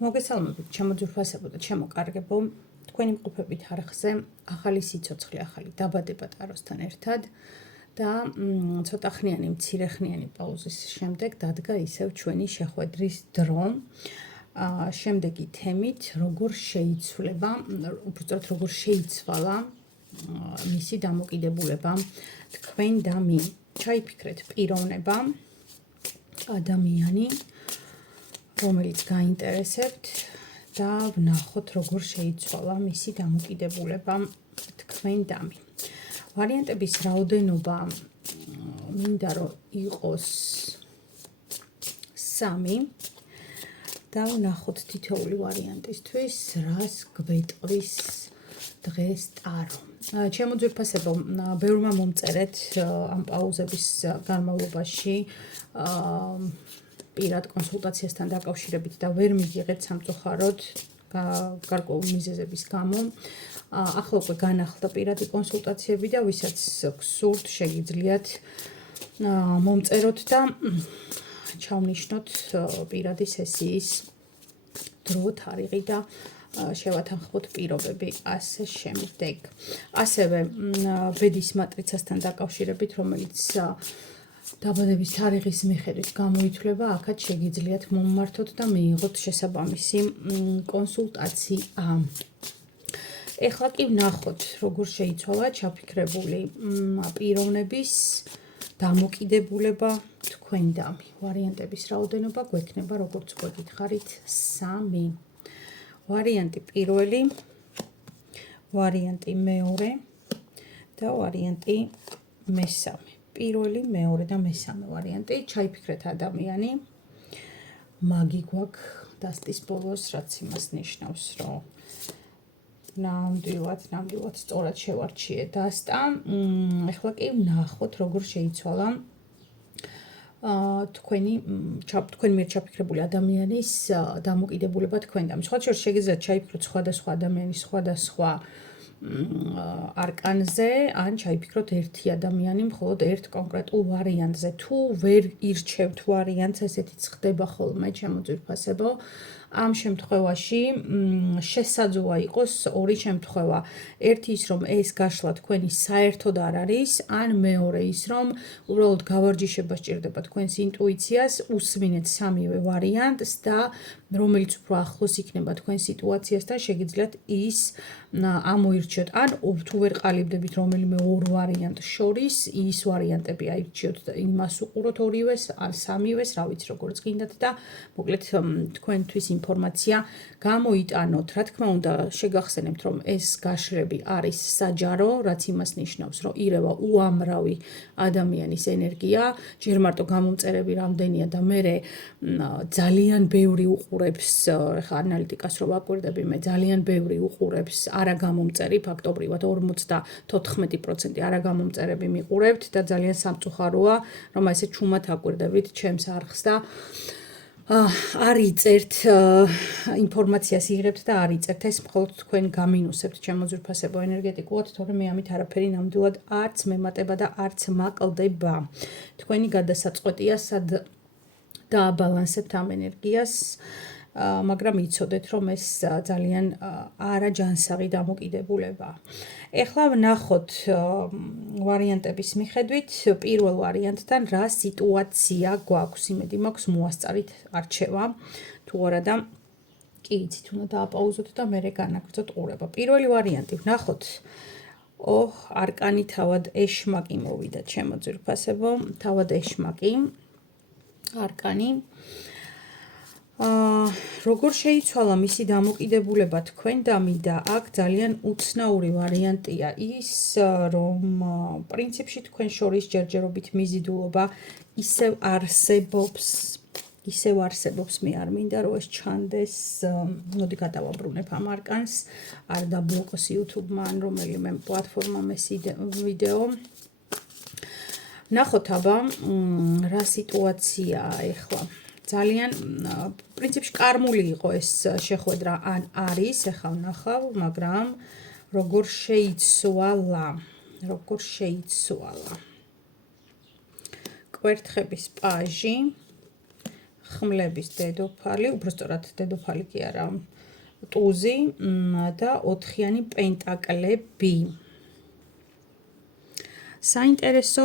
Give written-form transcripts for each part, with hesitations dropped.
მოგესალმებით, ჩემო ძვირფასებო და ჩემო კარგებო. თქვენი მყოფებით არხზე ახალი სიცოცხლე, ახალი დაბადება ტაროსთან ერთად და ცოტა ხნიანი, მცირეხნიანი პაუზის შემდეგ დადგა ისევ ჩვენი შეხვედრის დრო. შემდეგი თემით, როგორ შეიცვლება, უბრალოდ როგორ შეიცვალა მისი დამოკიდებულება თქვენ და მინ. ჩაიფიქრეთ პიროვნება, ადამიანი, რომელიც გაინტერესებთ და ვნახოთ როგორ შეიცვალა მისი დამოკიდებულება თქვენ და მინ. ვარიანტების რაოდენობა მინდა რომ იყოს 3 და ვნახოთ თითოეული ვარიანტისთვის რას გვეტყვის დღეს ტარო. ჩემო ძვირფასებო, ბევრმა მომწერეთ ამ პაუზების განმავლობაში პირად კონსულტაციასთან დაკავშირებით და ვერ მივიღეთ სამწუხაროდ გარკვეულ მიზეზების გამო. ახლა უკვე განახლდა პირადი კონსულტაციები და ვისაც გსურთ, შეგიძლიათ მომწეროთ და ჩავნიშნოთ პირადი სესიის დრო, თარიღი და შევათანხმოთ პირობები ასე შემდეგ. ასევე ბედის მატრიცასთან დაკავშირებით, რომელიც დაბადების თარიღის მიხედვით გამოითვლება, აქაც შეგიძლიათ მომმართოთ და მიიღოთ შესაბამისი კონსულტაცია. ეხლა კი ვნახოთ, როგორ შეიცვალა ჩაფიქრებული პიროვნების დამოკიდებულება თქვენ და მინ. ვარიანტების რაოდენობა გვექნება, როგორც გვეკითხარით, 3. ვარიანტი პირველი, ვარიანტი მეორე და ვარიანტი მესამე. პირველი, მეორე და მესამე ვარიანტი. ჩაიფიქრეთ ადამიანი. მაგი გვაქვს დასტის ბოლოს, რაც იმას ნიშნავს, რომ ნამდვილად სწორად შევარჩიე დასტა. ეხლა კი ვნახოთ, როგორ შეიცვალა თქვენი მიერ ჩაფიქრებული ადამიანის დამოკიდებულება თქვენ და მინ. სხვა შორის შეგიძლიათ ჩაიფიქროთ სხვადასხვა ადამიანის სხვადასხვა არკანზე, ან ჩაიფიქროთ ერთი ადამიანი მხოლოდ ერთ კონკრეტულ ვარიანტზე. თუ ვერ ირჩევთ ვარიანტს, ესეთიც ხდება ხოლმე, ჩემო ძვირფასებო. ამ შემთხვევაში შესაძლოა იყოს ორი შემთხვევა. ერთი ის, რომ ეს გაშლა თქვენი საერთოდ არ არის, ან მეორე ის, რომ უბრალოდ გავარჯიშება სჭირდება თქვენს ინტუიციას, უსმინეთ სამივე ვარიანტს და რომელიც უფრო ახლოს იქნება თქვენ სიტუაციასთან, შეგიძლიათ ის ამოირჩიოთ. ან თუ ვერ ყალიბდებით რომელიმე ორ ვარიანტს შორის, ის ვარიანტები აირჩიოთ და იმას უყუროთ ორივეს, ან სამივეს, რა ვიცი როგორც გინდათ და მოკლედ თქვენთვის ინფორმაცია გამოიტანოთ. რა თქმა უნდა, შეგახსენებთ, რომ ეს გაშლები არის საჯარო, რაც იმას ნიშნავს, რომ ირევა უამრავი ადამიანის ენერგია, ჯერ მარტო გამომწერები რამდენია და მერე ძალიან ბევრი უყურებს, ხა ანალიტიკას რო ვაკვირდები, მე ძალიან ბევრი უყურებს არაგამომწერი, ფაქტობრივად 54% არაგამომწერები მიყურებთ და ძალიან სამწუხაროა, რომ ესე ჩუმად აკვირდებით ჩემს არხს და არ იწერთ ინფორმაციას იღებთ და არ იწერთ, ეს მხოლოდ თქვენ გამინუსებთ ჩემო ძვირფასებო ენერგეტიკულად, თორემ მე ამით არაფერი ნამდვილად არც მემატება და არც მაკლდება. თქვენი გადასაწყვეტია სად დააბალანსებთ ამ ენერგიას, მაგრამ იცოდეთ, რომ ეს ძალიან არაჯანსაღი დამოკიდებულებაა. ეხლა ვნახოთ ვარიანტების მიხედვით პირველ ვარიანტთან რა სიტუაცია გვაქვს. იმედი მაქვს მოასწარით არჩევა, თუ არა და კი იცით, უნდა დააპაუზოთ და მერე განაგრძოთ ყურება. პირველი ვარიანტი ვნახოთ. არკანი თავად ეშმაკი მოვიდა, ჩემო ძვირფასებო, თავად ეშმაკი არკანი. როგორ შეიცვალა მისი დამოკიდებულება თქვენ და მინ და აქ ძალიან უცნაური ვარიანტია ის, რომ პრინციპში თქვენ შორის ჯერჯერობით მიზიდულობა ისევ არსებობს, მე არ მინდა რომ ეს ჩანდეს, მოდი გადავაბრუნებ ამ არკანს, არ დაბლოკოს YouTube-მა ან რომელიმე პლატფორმამ ეს ვიდეო. ნახოთ აბა რა სიტუაციაა ეხლა. ძალიან პრინციპში კარმული იყო ეს შეხვედრა, ან არის, ეხლა ვნახავ, მაგრამ როგორ შეიცვალა. კვერთხების პაჟი, ხმლების დედოფალი, უბრალოდ დედოფალი კი არა, ტუზი და 4-იანი პენტაკლები. საინტერესო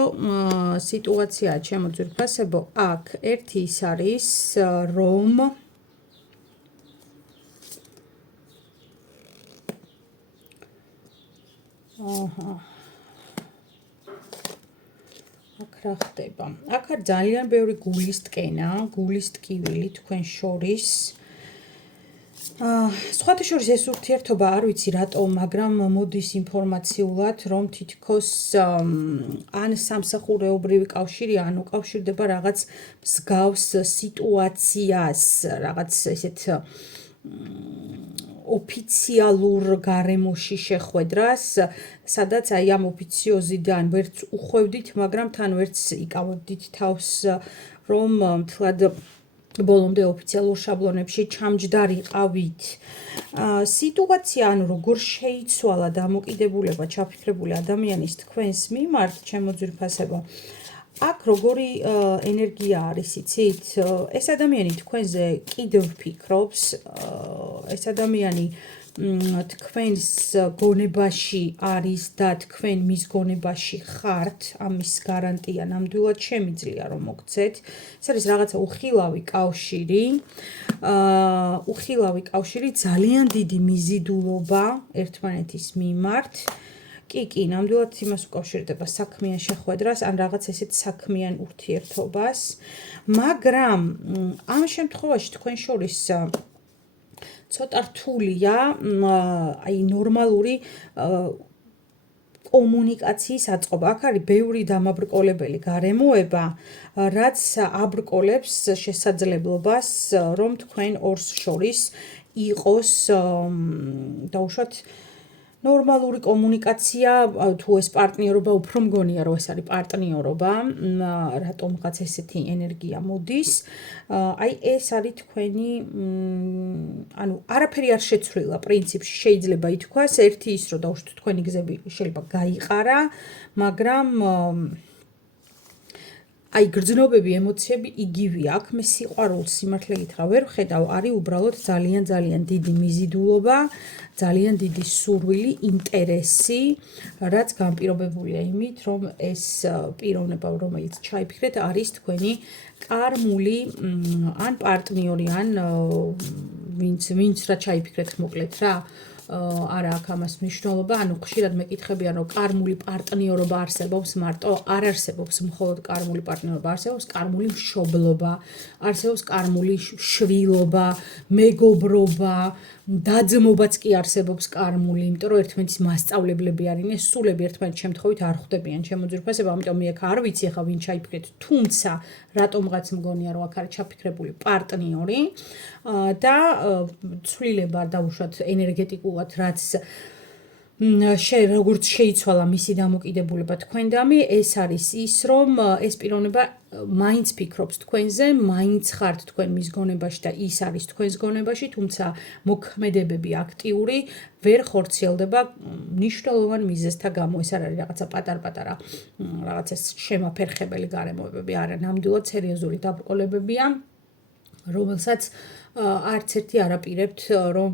სიტუაციაა ჩემო ძვირფასებო, აქ ერთი ის არის, რომ აქ რა ხდება? აქ არის ძალიან ბევრი გულის ტკენა, გულის ტკივილი თქვენ შორის. სხვათა შორის ეს ურთიერთობა არ ვიცი რატომ, მაგრამ მოდის ინფორმაციულად, რომ თითქოს ან სამსახურეობრივი კავშირი, ან უკავშირდება რაღაც მსგავს სიტუაციას, რაღაც ესეთ ოფიციალურ გარემოში შეხვედრას, სადაც აი ამ ოფიციოზიდან ვერც უხვევდით, მაგრამ თან ვერც იკავებდით თავს, რომ მთლად ბოლომდე ოფიციალურ შაბლონებში ჩამჯდარიყავით. სიტუაცია, ანუ როგორ შეიცვალა დამოკიდებულება ჩაფიქრებული ადამიანის თქვენს მიმართ, ჩემო ძვირფასებო, აქ როგორი ენერგია არის, იცით? ეს ადამიანი თქვენზე კიდევ ფიქრობს, ეს ადამიანი თქვენს გონებაში არის და თქვენ მის გონებაში ხართ, ამის გარანტია ნამდვილად შემიძლია რომ მოგცეთ. ეს არის რაღაცა უხილავი კავშირი, ძალიან დიდი მიზიდულობა ერთმანეთის მიმართ. კი, ნამდვილად იმას უკავშირდება საქმიან შეხვედრას, ან რაღაც ესეთ საქმიან ურთიერთობას, მაგრამ ამ შემთხვევაში თქვენ შორის ცოტა რთულია აი ნორმალური კომუნიკაციის აწყობა. აქ არის ბევრი დამაბრკოლებელი გარემოება, რაც აბრკოლებს შესაძლებლობას, რომ თქვენ ორს შორის იყოს დაუშვათ ნორმალური კომუნიკაცია, თუ ეს პარტნიორობა, უფრო მგონია, რომ ეს არის პარტნიორობა, რატომღაც ესეთი ენერგია მოდის. აი ეს არის თქვენი, ანუ არაფერი არ შეცვლილა პრინციპში, შეიძლება ითქვას, ერთი ის, რომ დაუშვათ თქვენი გზები შეიძლება გაიყარა, მაგრამ აი გრძნობები, ემოციები იგივეა. აქ მე სიყვარულს სიმართლე გითხრა ვერ ვხედავ, არის უბრალოდ ძალიან დიდი მიზიდულობა, ძალიან დიდი სურვილი, ინტერესი, რაც განპირობებულია იმით, რომ ეს პიროვნება, რომელიც ჩაიფიქრეთ, არის თქვენი კარმული ან პარტნიორი, ან ვინც რა ჩაიფიქრეთ, მოკლედ რა. არა აქვს ამას მნიშვნელობა, ანუ ხშირად მეკითხებიან, რომ კარმული პარტნიორობა არსებობს, მარტო არ არსებობს მხოლოდ კარმული პარტნიორობა, არსებობს კარმული მშობლობა, არსებობს კარმული შვილობა, მეგობრობა, დაძმობაც კი არსებობს კარმული, იმიტომ რომ ერთმანეთის მასწავლებლები არიან, სულები ერთმანეთის შემთხვევით არ ხვდებიან, ჩემო ძვირფასებო, ამიტომ მე აქ არ ვიცი ახლა ვინ ჩაიფიქრეთ, თუმცა რატომღაც მგონია, რომ აქ არის ჩაფიქრებული პარტნიორი და ცვლილება დაუშვათ ენერგეტიკულად, რაც როგორც შეიცვალა მისი დამოკიდებულება თქვენდამი, ეს არის ის, რომ ეს პიროვნება მაინც ფიქრობს თქვენზე, მაინც ხართ თქვენ მის გონებაში და ის არის თქვენს გონებაში, თუმცა მოქმედებები აქტიური ვერ ხორციელდება მნიშვნელოვან მიზეზთა გამო. ეს არ არის რაღაცა პატარ-პატარა რაღაცა შემაფერხებელი გარემოებები, არა, ნამდვილად სერიოზული დაბრკოლებებია, რომელსაც არც ერთი არ აპირებთ, რომ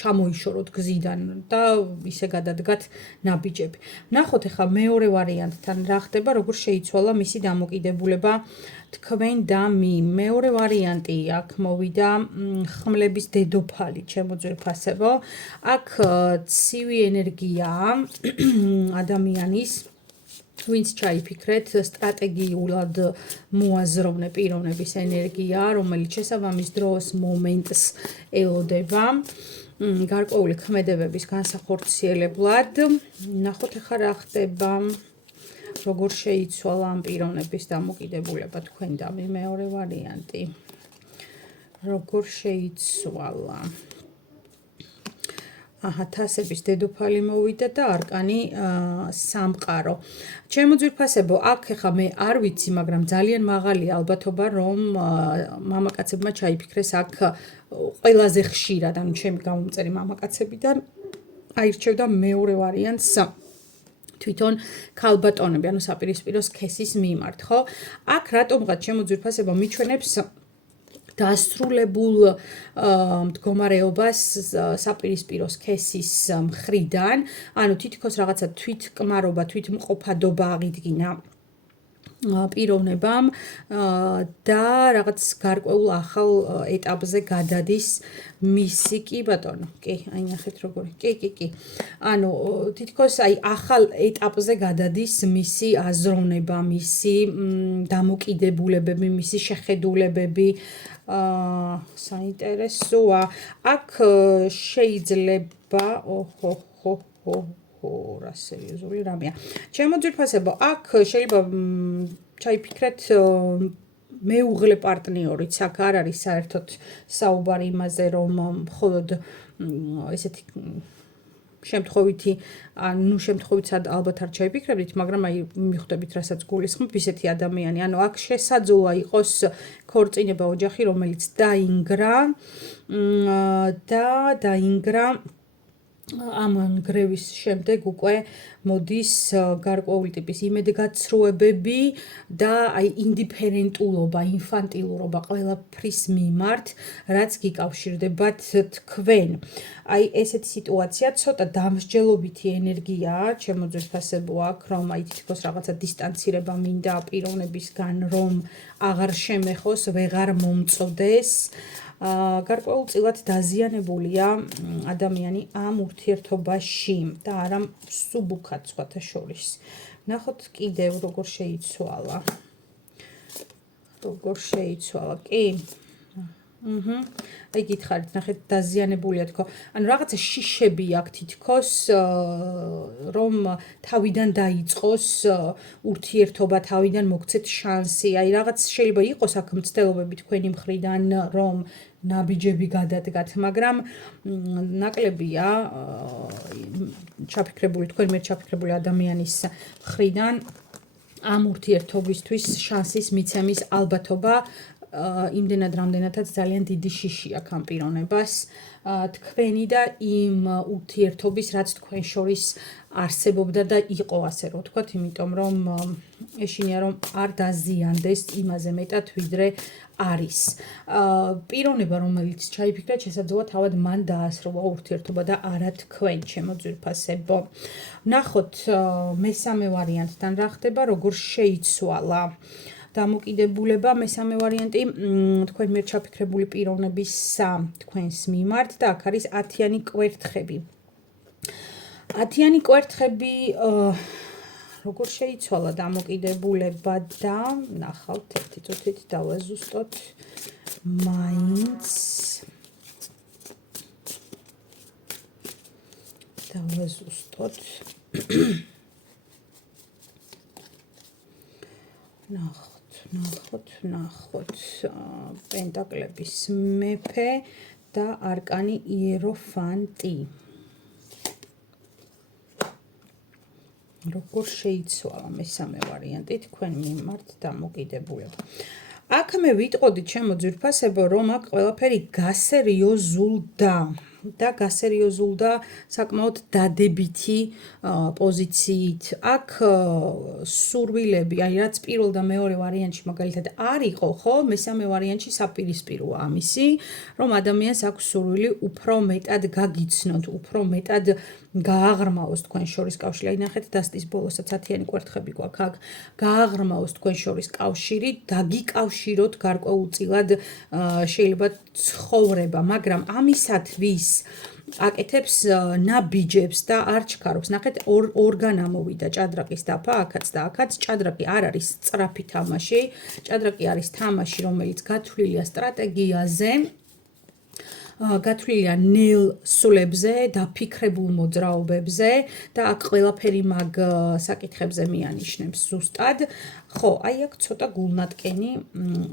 ჩამოიშოროთ გზიდან და ისე გადადგათ ნაბიჯები. ნახოთ ახლა მეორე ვარიანტთან რა ხდება, როგორ შეიცვალა მისი დამოკიდებულება თქვენდამი. მეორე ვარიანტი აქ მოვიდა ხმლების დედოფალი, ჩემო ძვირფასებო. აქ ცივი ენერგიაა ადამიანის, ვინც ჩაიფიქრეთ, სტრატეგიულად მოაზროვნე პიროვნების ენერგია, რომელიც შესაბამის დროს მომენტს ელოდება გარკვეული ქმედებების განსახორციელებლად. ნახოთ ახლა რა ხდება, როგორ შეიცვალა ამ პიროვნების დამოკიდებულება თქვენდამი. მეორე ვარიანტი. როგორ შეიცვალა? თასების დედოფალი მოვიდა და არკანი სამყარო. ჩემო ძვირფასებო, აქ ახლა მე არ ვიცი, მაგრამ ძალიან მაღალია ალბათობა, რომ მამაკაცებმა ჩაიფიქრეს აქ ყველაზე ხშირად, ანუ ჩემი გამომწერი მამაკაცებიდან აირჩევდა მეორე ვარიანტს თვითონ ქალბატონები, ანუ საპირისპირო სქესის მიმართ, ხო? აქ რატომღაც ჩემო ძვირფასებო მიჩვენებს დასრულებულ მდგომარეობას საპირისპირო სქესის მხრიდან, ანუ თითქოს რაღაცა თვითკმარობა, თვითმყოფადობა აღიდგინა პიროვნებამ და რაღაც გარკვეულ ახალ ეტაპზე გადადის მისი კი ბატონო, კი, აი ნახეთ როგორი. კი. ანუ თითქოს აი ახალ ეტაპზე გადადის მისი აზროვნება, მისი დამოკიდებულებები, მისი შეხედულებები. საინტერესოა. აქ შეიძლება რა სერიოზული რამეა. ჩემო ძვირფასებო, აქ შეიძლება ჩაიფიქრეთ მეუღლე პარტნიორიც, აქ არ არის საერთოდ საუბარი იმაზე, რომ მხოლოდ ესეთი შემთხვევითი, ანუ შემთხვევითად ალბათ არ ჩაიფიქრებდით, მაგრამ აი მიხვდებით, რასაც გულისხმობ, ისეთი ადამიანი, ანუ აქ შესაძლოა იყოს ქორწინება ოჯახი, რომელიც დაინგრა ამ ნგრევის შემდეგ უკვე მოდის გარკვეული ტიპის იმედგაცრუებები და აი ინდიფერენტულობა, ინფანტილურობა ყველაფრის მიმართ, რაც გიკავშირდებათ თქვენ. აი ესეთი სიტუაცია ცოტა დამსჯელობითი ენერგიაა, ჩემო ძვირფასებო აქ, რომ აი თითქოს რაღაცა დისტანცირება მინდა პიროვნებისგან, რომ აღარ შემეხოს, ვეღარ მომწოდეს. გარკვეულწილად დაზიანებულია ადამიანი ამ ურთიერთობაში და არა სუბუქად სხვათა შორის. ნახოთ კიდევ როგორ შეიცვალა. კი. აი გითხარით, ნახეთ დაზიანებულია თქო. ანუ რაღაცა შიშები აქვს თითქოს, რომ თავიდან დაიწყოს ურთიერთობა, თავიდან მოგცეთ შანსი. აი რაღაც შეიძლება იყოს აქ მცდელობები თქვენი მხრიდან, რომ ნაბიჯები გადადგათ, მაგრამ ნაკლებია ჩაფიქრებული თქვენ მიერ ჩაფიქრებული ადამიანის მხრიდან ამ ურთიერთობისთვის შანსის მიცემის ალბათობა იმდენად რამდენადაც ძალიან დიდი შიში აქვს ამ პიროვნებას თქვენი და იმ ურთიერთობის, რაც თქვენ შორის არსებობდა და იყო, ასე რომ ვთქვათ, იმიტომ რომ ეშინია რომ არ დაზიანდეს იმაზე მეტად, ვიდრე არის. პიროვნება, რომელიც ჩაიფიქრეთ, შესაძლოა თავად მან დაასრულა ურთიერთობა და არა თქვენ, ჩემო ძვირფასებო. ნახოთ მესამე ვარიანტთან რა ხდება, როგორ შეიცვალა დამოკიდებულება. მესამე ვარიანტი თქვენ მიერ ჩაფიქრებული პიროვნებისა თქვენს მიმართ და აქ არის 10-იანი კვერთხები. 10-იანი კვერთხები როგორ შეიცვალა დამოკიდებულება და ნახავთ ერთი წუთით დავაზუსტოთ მაინც ნახოთ პენტაკლების მეფე და არკანი იეროფანტი. როგორ შეიცვალა მესამე ვარიანტი თქვენ მიმართ დამოკიდებულება. აქ მე ვიტყოდი ჩემო ძვირფასებო, რომ აქ ყველაფერი გასერიოზულდა და გასერიოზულდა საკმაოდ დადებითი პოზიციით. აქ სურვილები, აი რაც პირველ და მეორე ვარიანტში მაგალითად არ იყო, ხო? მესამე ვარიანტში საპირისპიროა ამისი, რომ ადამიანს აქვს სურვილი უფრო მეტად გაგიცნოთ, უფრო მეტად გააღრმავოს თქვენ შორის კავშირი. აი ნახეთ დასტის ბოლოსაც 10-იანი კვერთხები გვაქვს აქ. გააღრმავოს თქვენ შორის კავშირი, დაგიკავშიროთ გარკვეულწილად შეიძლება ცხოვრება, მაგრამ ამისათვის აკეთებს ნაბიჯებს და არ ჩქარობს. ნახეთ ორგან ამოვიდა ჭადრაკის დაფა აქაც და აქაც. ჭადრაკი არ არის სწრაფი თამაში, ჭადრაკი არის თამაში, რომელიც გათვლილია სტრატეგიაზე, გათვლილია ნელ სულებზე, დაფიქრებულ მოძრაობებზე და აქ ყველაფერი მაგ საკითხებზე მიანიშნებს ზუსტად. ხო, აი აქ ცოტა გულნატკენი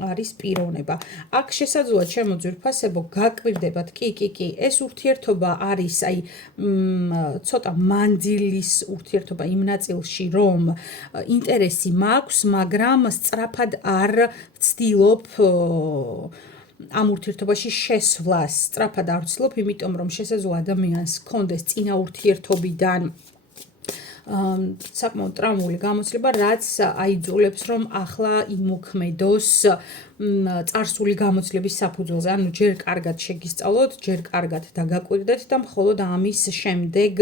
არის პიროვნება. აქ შესაძლოა ჩემო ძვირფასებო გაკვირდებათ, კი, ეს ურთიერთობა არის აი ცოტა მანძილის ურთიერთობა იმ ნაწილში, რომ ინტერესი მაქვს, მაგრამ სწრაფად არ ვცდილობ ამ ურთიერთობაში შესვლას. სწრაფად არ ვცდილობ, იმიტომ რომ შესაძლოა ადამიანს ჰქონდეს წინა ურთიერთობიდან საკმაოდ ტრამვული გამოცდილება, რაც აიძულებს, რომ ახლა იმოქმედოს წარსული გამოცდილების საფუძველზე. ანუ ჯერ კარგად შეგისწავლოთ, ჯერ კარგად დაგაკვირდეთ და მხოლოდ ამის შემდეგ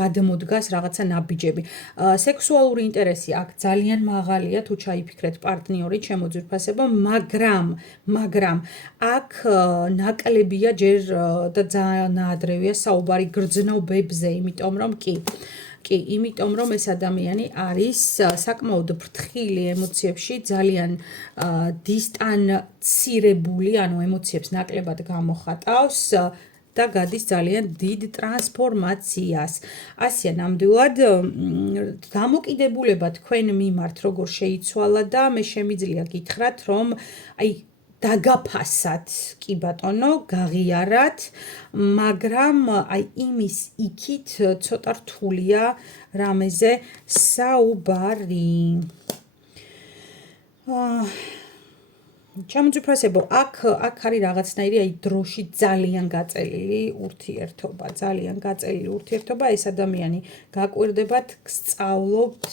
გადმოდგას რაღაცა ნაბიჯები. სექსუალური ინტერესი აქ ძალიან მაღალია, თუ ჩაიფიქრეთ პარტნიორი, ჩემო ძვირფასებო, მაგრამ აქ ნაკლებია ჯერ და ძალიან ნაადრევია საუბარი გრძნობებზე, იმიტომ რომ იმიტომ რომ ეს ადამიანი არის საკმაოდ ფრთხილი ემოციებში, ძალიან დისტანცირებული, ანუ ემოციებს ნაკლებად გამოხატავს და გადის ძალიან დიდ ტრანსფორმაციას. ასეა ნამდვილად დამოკიდებულება თქვენ მიმართ როგორ შეიცვალა და მე შემიძლია გითხრათ, რომ აი დაგაფასათ, კი ბატონო, გაღიარათ, მაგრამ აი იმის იქით ცოტა რთულია რამეზე საუბარი. ჩემოძვირფასებო, აქ არის რაღაცნაირი აი დროში ძალიან გაწელილი ურთიერთობა, ეს ადამიანი გაკვირდებათ, გსწავლობთ,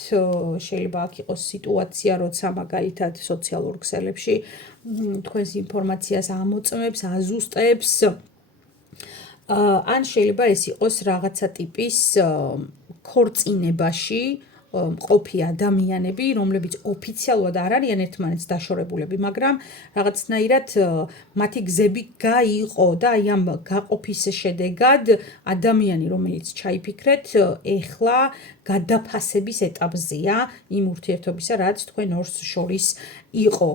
შეიძლება აქ იყოს სიტუაცია, როცა მაგალითად სოციალურ ქსელებში თქვენს ინფორმაციას ამოწმებს, აზუსტებს, ან შეიძლება ეს იყოს რაღაცა ტიპის ქორწინებაში ყოფი ადამიანები, რომლებიც ოფიციალურად არ არიან ერთმანეთს დაშორებულები, მაგრამ რაღაცნაირად მათი გზები გაიყო და აი ამ გაყოფის შედეგად ადამიანი, რომელიც ჩაიფიქრეთ, ეხლა გადაფასების ეტაპზეა იმ ურთიერთობისა, რაც თქვენ ორს შორის იყო.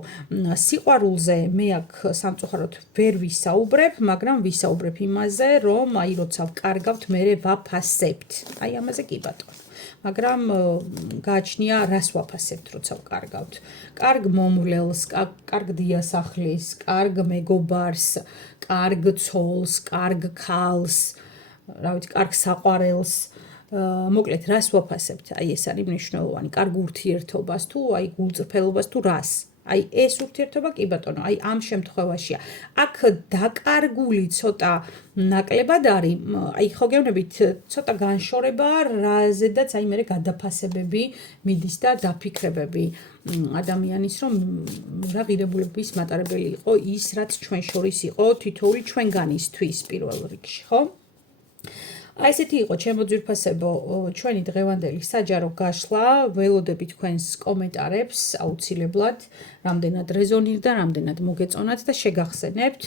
სიყვარულზე მე აქ სამწუხაროდ ვერ ვისაუბრებ, მაგრამ ვისაუბრებ იმაზე, რომ აი როცა ვკარგავთ, მერე ვაფასებთ. აი ამაზე კი ბატონო. მაგრამ გააჩნია რას ვაფასებთ, როცა ვკარგავთ. კარგ მომვლელს, კარგ დიასახლის, კარგ მეგობარს, კარგ ცოლს, კარგ ქალს, რა ვიცი, კარგ საყვარელს. მოკლედ, რას ვაფასებთ? აი ეს არის მნიშვნელოვანი. კარგ ურთიერთობას თუ აი გულწრფელობას თუ რას? აი ეს ურთიერთობა კი ბატონო, აი ამ შემთხვევაშია. აქ დაკარგული ცოტა ნაკლებად არის, აი ხო გეუბნებით, ცოტა განშორება, რაზედაც აი მე გადაფასებები მიდის და დაფიქრებები ადამიანის, რომ რა ღირებულების მატარებელი იყო ის, რაც ჩვენ შორის იყო თითოეული ჩვენგანისთვის პირველ რიგში, ხო? აი ესეთი იყო ჩემო ძვირფასებო ჩვენი დღევანდელი საჯარო გაშლა, ველოდები თქვენს კომენტარებს აუცილებლად, რამდენად რეზონირდა, რამდენად მოგეწონათ და შეგახსენებთ,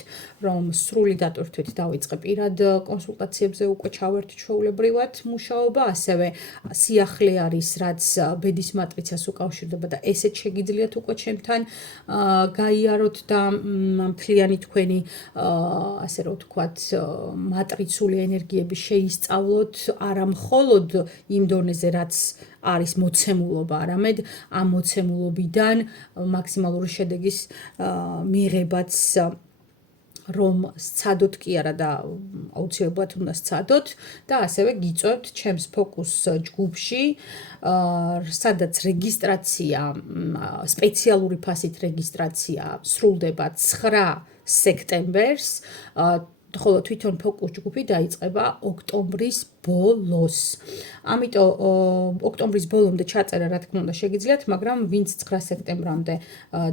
რომ სრული დატვირთვით დავიწყე პირად კონსულტაციებზე უკვე ჩავერთი ჩვეულებრივად მუშაობა, ასევე სიახლე არის, რაც ბედის მატრიცას უკავშირდება და ესეც შეგიძლიათ უკვე ჩემთან გაიაროთ და მთლიანი თქვენი ასე რომ ვთქვათ მატრიცული ენერგიები შეისწავლოთ არა მხოლოდ იმ დონეზე, რაც არის მოცემულობა, არამედ ამ მოცემულობიდან მაქსიმალური შედეგის მიღებაც რომ სცადოთ კი არა და აუცილებლად უნდა სცადოთ და ასევე გიწევთ ჩემს ფოკუს ჯგუფში, სადაც რეგისტრაცია, სპეციალური ფასით რეგისტრაცია სრულდება 9 სექტემბერს, ხოლო თვითონ ფოკუს ჯგუფი დაიწყება ოქტომბრის ბოლოს. ამიტომ ოქტომბრის ბოლომდე ჩაწერა რა თქმა უნდა შეგიძლიათ, მაგრამ ვინც 9 სექტემბრამდე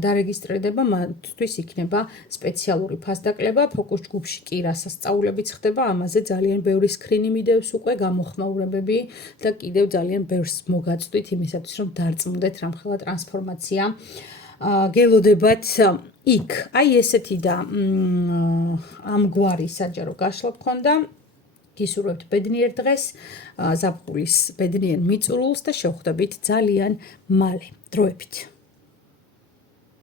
დარეგისტრირდება, მათთვის იქნება სპეციალური ფასდაკლება. ფოკუს ჯგუფში კი რასასწაულებიც ხდება, ამაზე ძალიან ბევრი სკრინი მიდევს უკვე, გამოხმაურებები და კიდევ ძალიან ბევრს მოგაწვდით იმისათვის, რომ დარწმუნდეთ რამხელა ტრანსფორმაცია გელოდებათ იქ. აი ესეთი და ამგვარი საჯარო გაშლა გქონდა. გისურვებთ ბედნიერ დღეს, ზაფხულის ბედნიერ მიწურულს და შევხვდებით ძალიან მალე. დროებით.